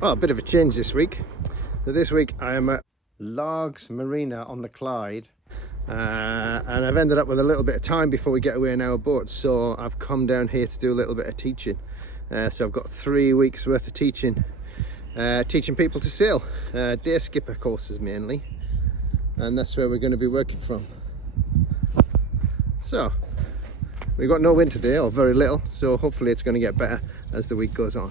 Well, a bit of a change this week. So this week I am at Largs Marina on the Clyde, and I've ended up with a little bit of time before we get away in our boat, so I've come down here to do a little bit of teaching. So I've got 3 weeks worth of teaching people to sail, day skipper courses mainly, and that's where we're going to be working from. So we've got no wind today, or very little, so hopefully it's going to get better as the week goes on.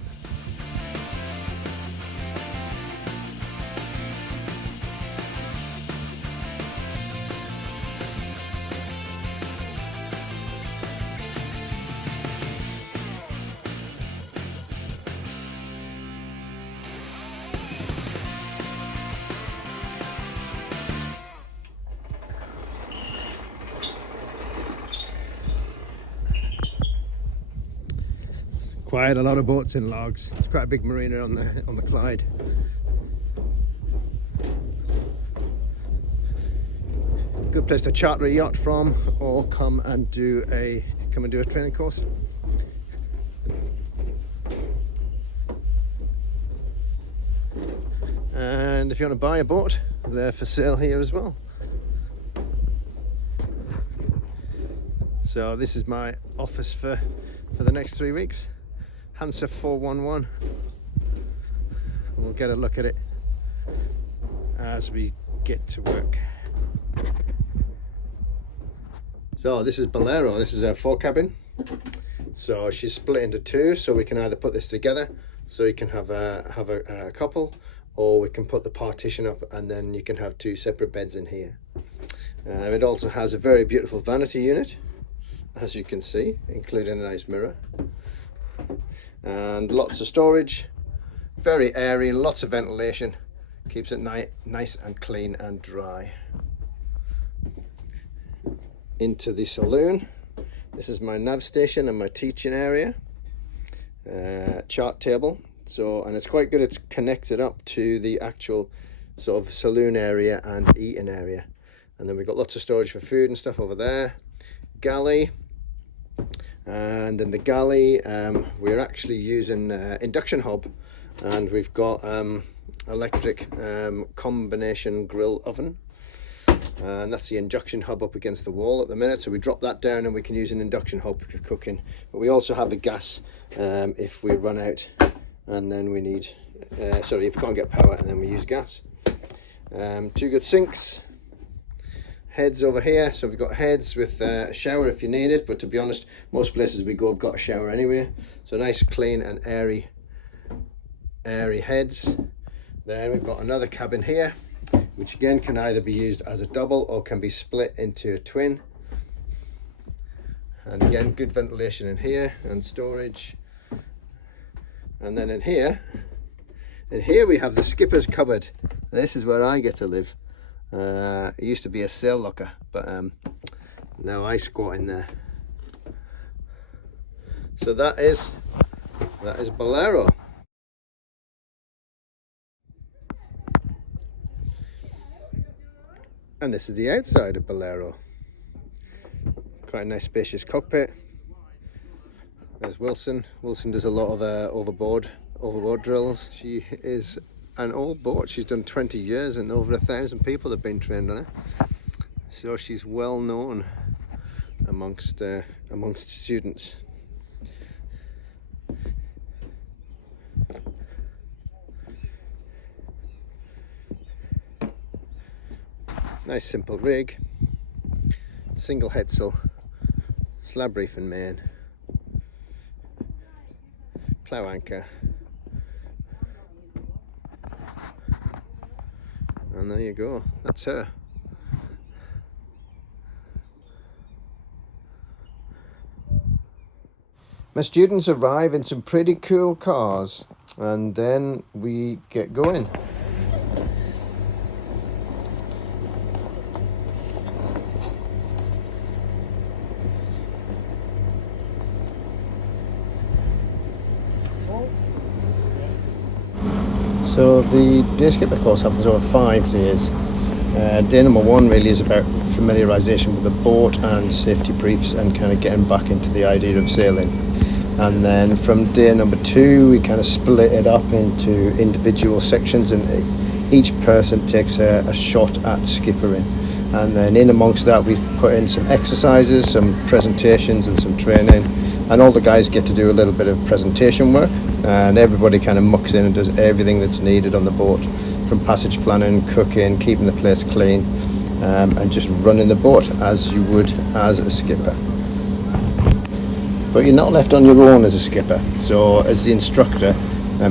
Quite a lot of boats in Largs. It's quite a big marina on the Clyde. Good place to charter a yacht from, or come and do a training course. And if you want to buy a boat, they're for sale here as well. So this is my office for the next 3 weeks. Hansa 411. We'll get a look at it as we get to work. So this is Bolero. This is our fore cabin. So she's split into two, so we can either put this together, so you can have a couple, or we can put the partition up and then you can have two separate beds in here. It also has a very beautiful vanity unit, as you can see, including a nice mirror. And lots of storage, very airy, lots of ventilation, keeps it nice and clean and dry. Into the saloon. This is my nav station and my teaching area, chart table. So, and it's quite good, it's connected up to the actual sort of saloon area and eating area. And then we've got lots of storage for food and stuff over there. Galley. And in the galley, we're actually using induction hob, and we've got electric combination grill oven, and that's the induction hob up against the wall at the minute. So we drop that down and we can use an induction hob for cooking. But we also have the gas if we run out, and then we need if we can't get power, and then we use gas. Two good sinks. Heads over here, so we've got heads with a shower if you need it, but to be honest, most places we go have got a shower anyway. So nice, clean and airy heads. Then we've got another cabin here, which again can either be used as a double or can be split into a twin. And again, good ventilation in here and storage. And then in here we have the skipper's cupboard. This is where I get to live. It used to be a sail locker, but now I squat in there. So that is Bolero. And this is the outside of Bolero. Quite a nice spacious cockpit. There's Wilson. Wilson does a lot of overboard drills. She is an old boat. She's done 20 years and over 1,000 people have been trained on it. So she's well known amongst students. Nice simple rig, single headsail, slab reef and main, plough anchor. And there you go, that's her. My students arrive in some pretty cool cars, and then we get going. So the day skipper course happens over 5 days. Day number 1 really is about familiarisation with the boat and safety briefs and kind of getting back into the idea of sailing. And then from day number 2 we kind of split it up into individual sections, and each person takes a shot at skippering. And then in amongst that we've put in some exercises, some presentations and some training, and all the guys get to do a little bit of presentation work, and everybody kind of mucks in and does everything that's needed on the boat, from passage planning, cooking, keeping the place clean, and just running the boat as you would as a skipper. But you're not left on your own as a skipper. So as the instructor,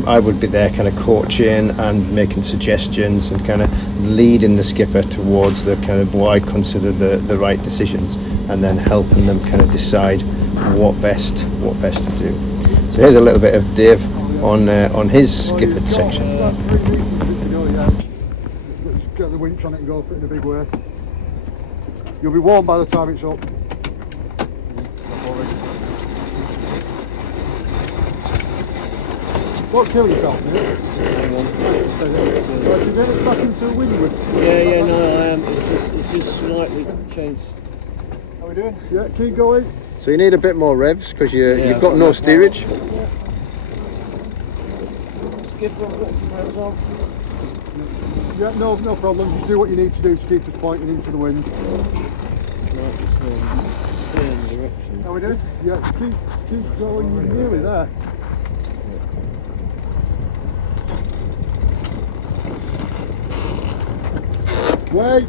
I would be there kind of coaching and making suggestions and kind of leading the skipper towards the kind of what I consider the right decisions, and then helping them kind of decide what best to do. So here's a little bit of Dave on his skippered section. Just get the winch on it and go for it in a big way. You'll be warm by the time it's up. Don't kill yourself, mate. If you get it back into a windward. Yeah, no, I am. It's just slightly changed. How we doing? Yeah, keep going. So you need a bit more revs because you've got no steerage. Skipper, yeah, no problem. Just do what you need to do to keep us pointing into the wind. How we doing? Yeah, keep going. You're nearly there. Wait!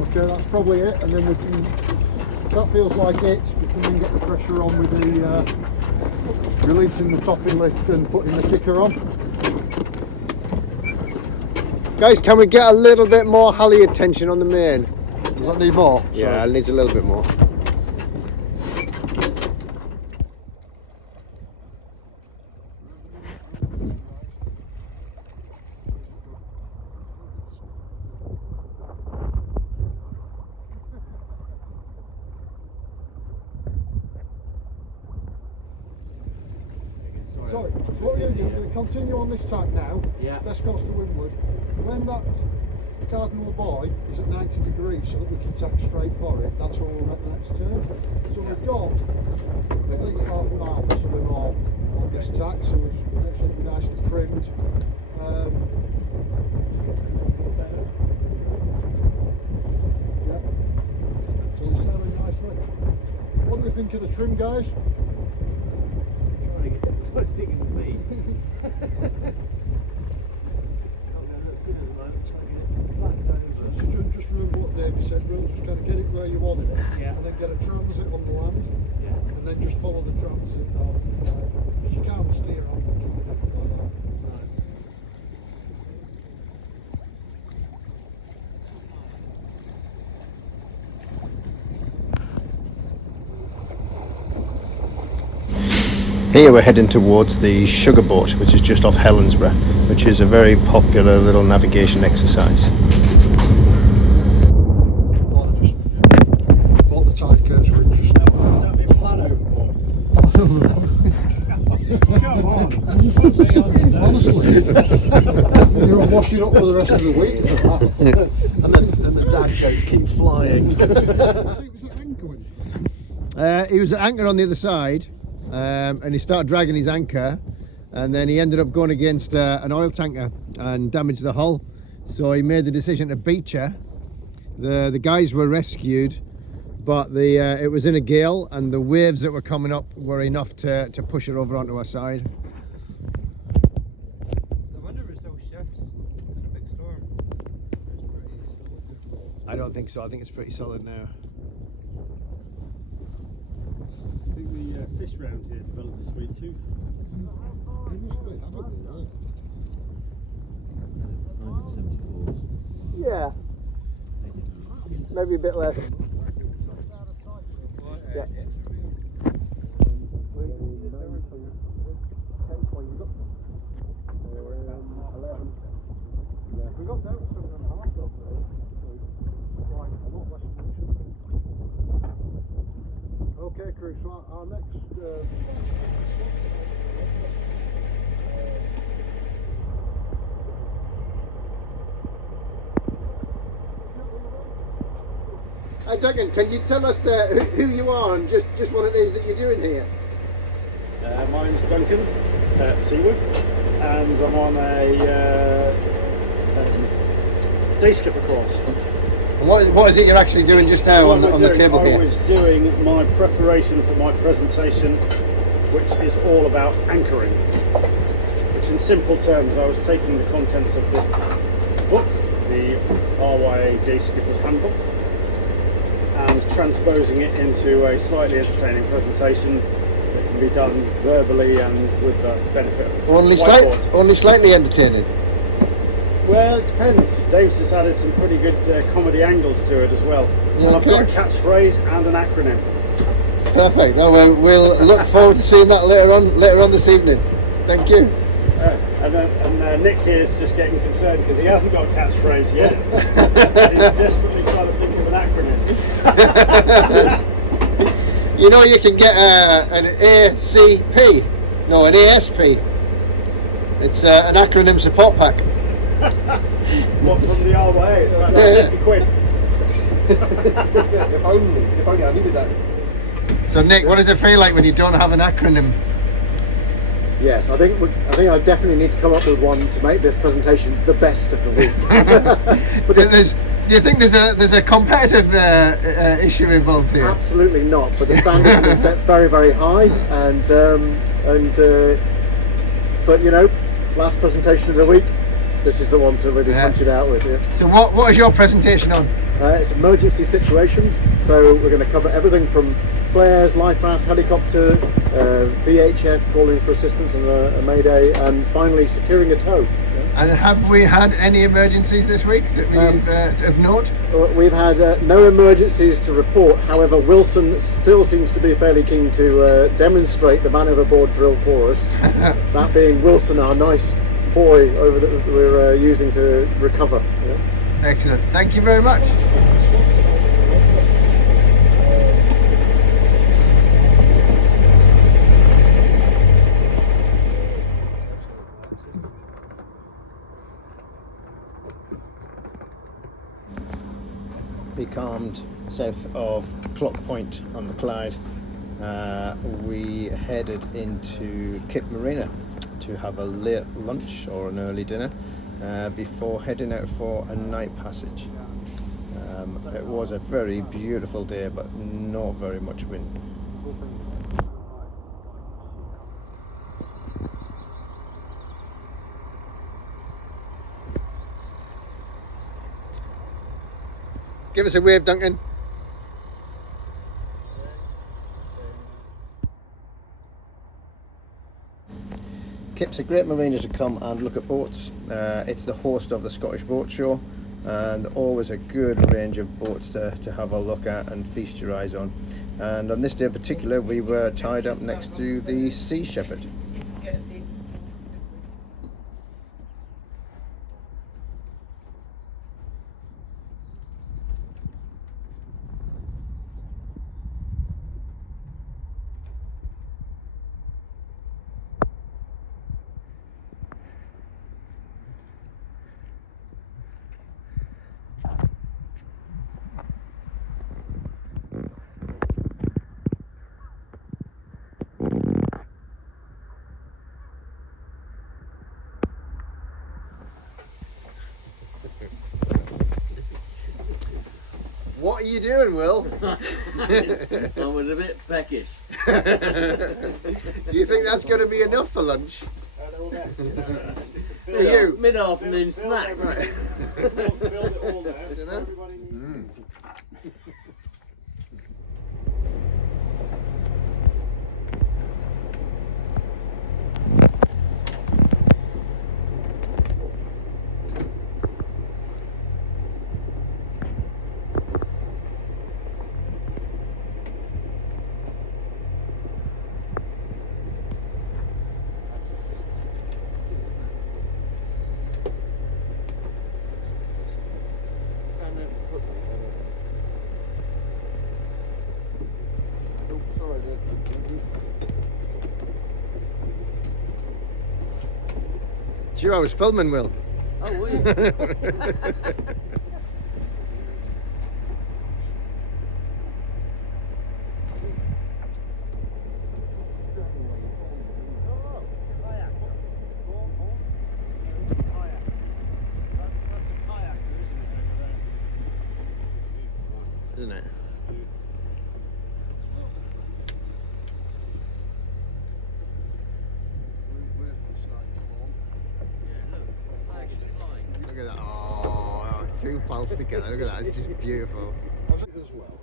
Okay, that's probably it, and then we can, if that feels like it, we can then get the pressure on with the releasing the topping lift and putting the kicker on. Guys, can we get a little bit more halyard tension on the main? Does that need more? Yeah, it needs a little bit more. Sorry, so what we're going to do, we're going to continue on this tack now, best course to windward. When that cardinal buoy is at 90 degrees so that we can tack straight for it, that's when we'll make the next turn. So we've got at least half an hour to swim on this tack, so we'll just make sure that we're nice and trimmed. Yeah, so we're sailing nicely. What do we think of the trim, guys? Just remember what David said, really, just kind of get it where you wanted it, and then get a transit on the land, and then just follow the transit off, because you can't steer on it. Here we're heading towards the Sugar Boat, which is just off Helensburgh, which is a very popular little navigation exercise. Well, I just bought the tide curves for interest. Honestly, you're washing up for the rest of the week. and the dad joke keeps flying. He was at anchor when He was at anchor on the other side, and he started dragging his anchor, and then he ended up going against an oil tanker and damaged the hull. So he made the decision to beach her. The guys were rescued, but it was in a gale, and the waves that were coming up were enough to push her over onto our side. I wonder if there's no chefs in a big storm. I don't think so. I think it's pretty solid now. I think the fish round here developed a sweet tooth. he must be, I don't know. Yeah, maybe a bit less. Yeah. We got down to 7.5 though, right, a lot less than it should be. Okay, crew, so our next Hi Duncan, can you tell us who you are and just what it is that you're doing here? My name's Duncan Seawood, and I'm on a day skipper course. And what is it you're actually doing just now on the table here? I was doing my preparation for my presentation, which is all about anchoring. Which in simple terms, I was taking the contents of this book, the RYA Day Skipper's Handbook, and transposing it into a slightly entertaining presentation that can be done verbally and with the benefit of only slightly entertaining. Well, it depends. Dave's just added some pretty good comedy angles to it as well. Yeah, and I've got a catchphrase and an acronym. Perfect. Well, we'll look forward to seeing that later on this evening. Thank you. And Nick here is just getting concerned because he hasn't got a catchphrase yet. He's desperately trying to think of an acronym. You know, you can get an ASP. It's an acronym support pack. What, from the RYA? It's about 50 quid. If only I needed that. So Nick, what does it feel like when you don't have an acronym? Yes, I think I definitely need to come up with one to make this presentation the best of the week. But do you think there's a competitive issue involved here? Absolutely not. But the standards have been set very, very high, but you know, last presentation of the week. This is the one to really punch it out with. Yeah. So what is your presentation on? It's emergency situations. So we're going to cover everything from flares, life raft, helicopter, VHF calling for assistance and a mayday, and finally securing a tow. Yeah. And have we had any emergencies this week that we've of note? We've had no emergencies to report. However, Wilson still seems to be fairly keen to demonstrate the man overboard drill for us. That being Wilson, our nice boy over that we're using to recover. Yeah. Excellent. Thank you very much. Becalmed south of Clock Point on the Clyde. We headed into Cape Marina to have a late lunch or an early dinner before heading out for a night passage. It was a very beautiful day, but not very much wind. Give us a wave, Duncan. Cape's a great marina to come and look at boats. It's the host of the Scottish Boat Show, and always a good range of boats to have a look at and feast your eyes on. And on this day in particular, we were tied up next to the Sea Shepherd. What are you doing, Will? I was a bit peckish. Do you think that's going to be enough for lunch? You? Mid-afternoon snack. Right. It's you I was filming, Will. Oh, were you? isn't it? Look at that. Oh, two pals together. Look at that. It's just beautiful. As well.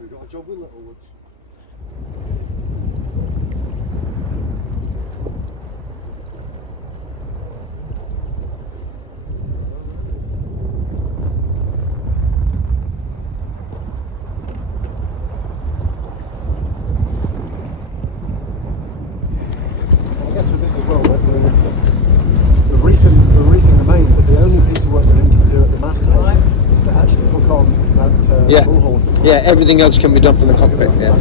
We've got a job with Littlewoods. I guess with this as well, the reefing remains, but the only piece of work that needs to do at the masthead is to actually hook on to that Yeah. bullhorn. Yeah, everything else can be done from the cockpit. Yeah.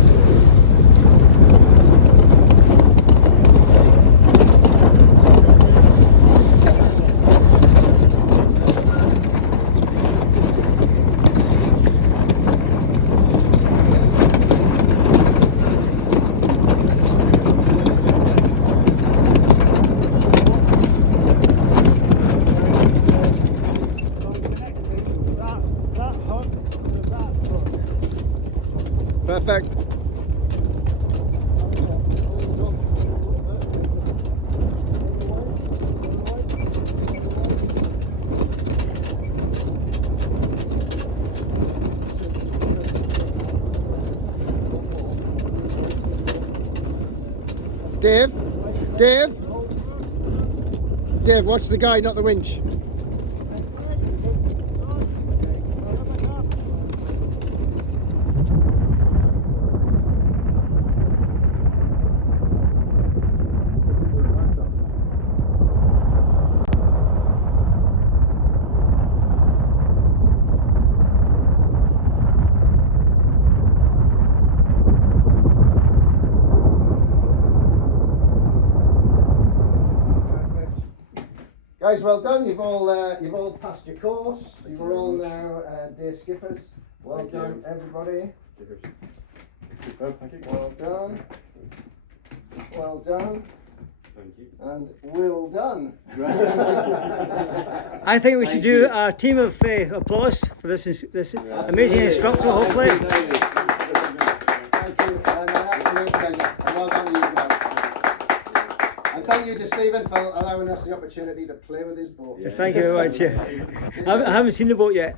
Perfect. Dave, watch the guy, not the winch. Guys, well done. You've all passed your course. You were all now day skippers. Well done, everybody. Thank you. Well done. Well done. Thank you. And well done. I think we should do a team of applause for this amazing instructor, hopefully. Thank you. And an absolute pleasure. And well done, you guys. And thank you to Stephen for allowing us the opportunity to play with his boat. Thank you very much. I haven't seen the boat yet.